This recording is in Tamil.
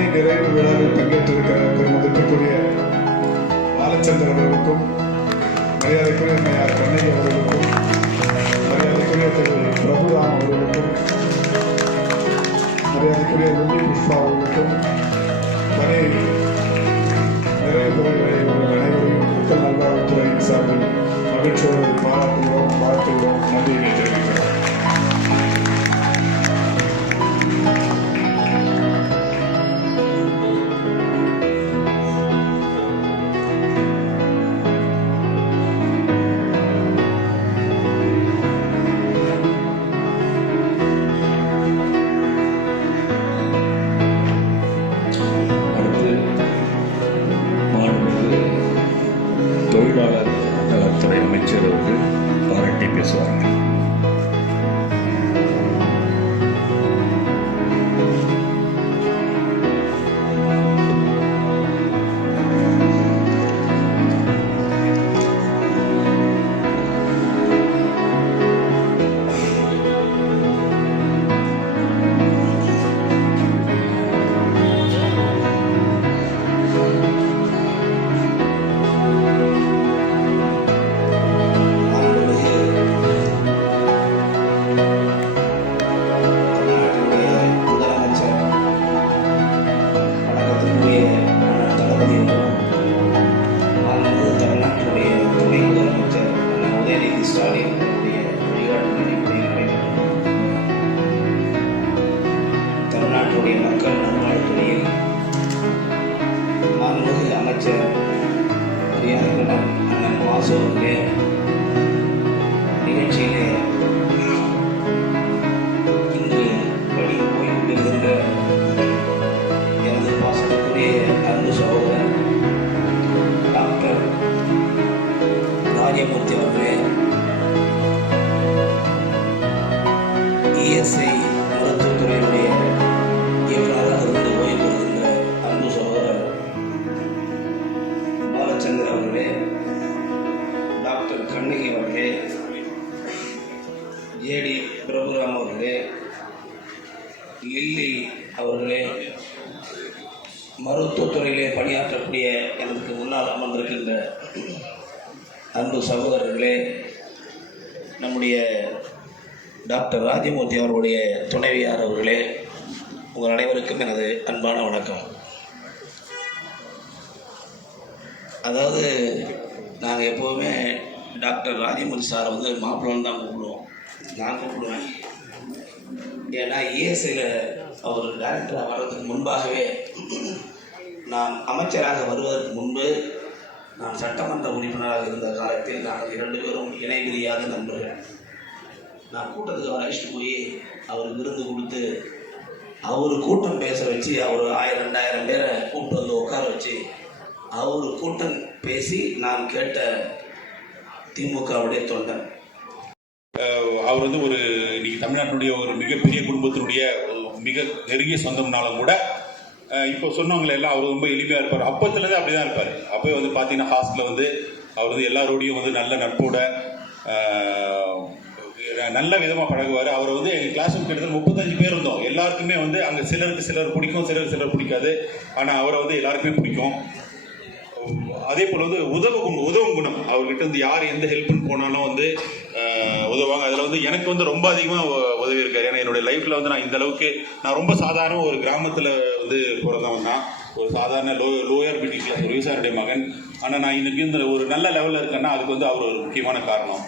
பணி நிறைவு விழாவில் பங்கேற்றிருக்கிற பெருமதிப்பிற்குரிய பாலச்சந்தர் அவர்களுக்கும், மரியாதைக்குரிய அம்மையார் கண்ணகி அவர்களுக்கும், மரியாதைக்குரிய திரு பிரபுராம் அவர்களுக்கும், மரியாதைக்குரிய லுல்லி புஷ்பா அவர்களுக்கும், பணி நிறைவு பெறுகிற அனைவரையும் மக்கள் நல்வாழ்வுத்துறையின் சார்பில் மகிழ்ச்சியோடு பாராட்டுகிறோம், வாழ்த்துகிறோம், நன்றியை தெரிவிக்கிறோம். தொழிலாளர் நலத்துறை அமைச்சர் அவர்கள் பாராட்டி பேசுவார்கள். ஸ்டாலின் தமிழ்நாட்டுடைய மக்கள் நல்வாழ்வுத்துறையில் மாண்புமிகு அமைச்சர் மரியாதைக்குடன் அண்ணன் வாசு அவர்களே நிகழ்ச்சியிலே இன்று பணி ஓய்வு பெறுகின்ற எனது பாசத்துக்குரிய அன்பு சகோதரர் டாக்டர் ராஜமூர்த்தி அவர்களே, இஎஸ்ஐ மருத்துவத்துறையினுடைய இயக்குநராக இருந்து ஓய்வு பெறுகின்ற அன்பு சகோதரர் பாலச்சந்தர் அவர்களே, டாக்டர் கண்ணகி அவர்களே, ஜேடி பிரபுராம் அவர்களே, லில்லி அவர்களே, மருத்துவத்துறையிலே பணியாற்றக்கூடிய எனக்கு முன்னால் அமர்ந்திருக்கின்ற அன்பு சகோதரர்களே, நம்முடைய டாக்டர் ராஜமூர்த்தி அவர்களுடைய துணைவியார் அவர்களே, உங்கள் அனைவருக்கும் எனது அன்பான வணக்கம். அதாவது நாங்கள் எப்போவுமே டாக்டர் ராஜமூர்த்தி சாரை வந்து மாப்பிள்ளன்னு தான் கூப்பிடுவோம். நான் கூப்பிடுவேன். ஏன்னா இஎஸ்ஐயில் அவர் டைரக்டராக வர்றதுக்கு முன்பாகவே, நான் அமைச்சராக வருவதற்கு முன்பு, நான் சட்டமன்ற உறுப்பினராக இருந்த காலத்தில் நாங்கள் 2 பேரும் இணை பிரியாத நண்பர்கள். நான் கூட்டத்துக்கு அவர் அழைச்சிட்டு போய் அவர் விருந்து கொடுத்து அவர் கூட்டம் பேச வச்சு, அவர் 1000-2000 பேரை கூப்பிட்டு வந்து உட்கார வச்சு அவர் கூட்டம் பேசி நான் கேட்ட திமுகவுடைய தொண்டன். அவர் வந்து ஒரு இன்னைக்கு தமிழ்நாட்டினுடைய ஒரு மிகப்பெரிய குடும்பத்தினுடைய மிக நெருங்கிய சொந்தம்னாலும் கூட இப்போ சொன்னவங்களை எல்லாம் அவர் ரொம்ப எளிமையாக இருப்பார். அப்பத்துலேருந்து அப்படி தான் இருப்பார். அப்போ வந்து பார்த்தீங்கன்னா ஹாஸ்டலில் வந்து அவர் வந்து எல்லாரோடையும் வந்து நல்ல நட்போட நல்ல விதமாக பழகுவார். அவர் வந்து எங்கள் கிளாஸுக்கு கிட்டத்தட்ட 35 பேர் இருந்தோம். எல்லாருக்குமே வந்து அங்கே சிலர் பிடிக்கும், சிலர் பிடிக்காது. ஆனால் அவரை வந்து எல்லாருக்குமே பிடிக்கும். அதே போல் வந்து உதவும் குணம் அவர்கிட்ட வந்து யார் எந்த ஹெல்ப்னு போனாலும் வந்து உதவுவாங்க. அதில் வந்து எனக்கு வந்து ரொம்ப அதிகமாக உதவி இருக்காரு. ஏன்னா என்னுடைய லைஃப்பில் வந்து நான் இந்த அளவுக்கு நான் ரொம்ப சாதாரண ஒரு கிராமத்தில் வந்து பிறந்தவன் தான். ஒரு சாதாரண லோயர் மிடில் கிளாஸ் ஒரு விவசாயியுடைய மகன். ஆனால் நான் இன்னைக்கு இந்த ஒரு நல்ல லெவலில் இருக்கேன்னா அதுக்கு வந்து அவர் ஒரு முக்கியமான காரணம்.